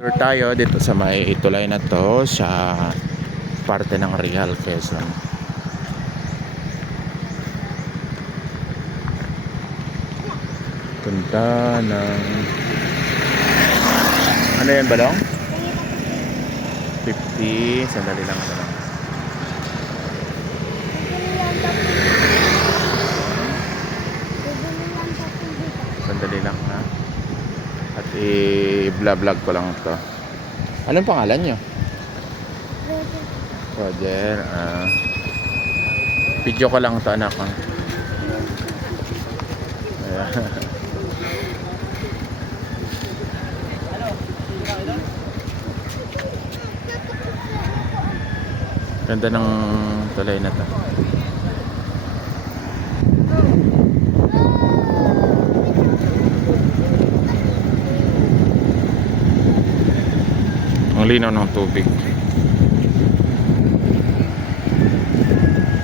Tour tayo dito sa may tulay na to sa parte ng Real Quezon. Punta ng ano yan, balong? 50. Sandali lang, balong. Sandali lang, ha. At i-vlog ko lang to. Anong pangalan nyo? Roger. Video ko lang to, anak. Ayan. Ganda ng tulay na to. Ang linaw ng tubig.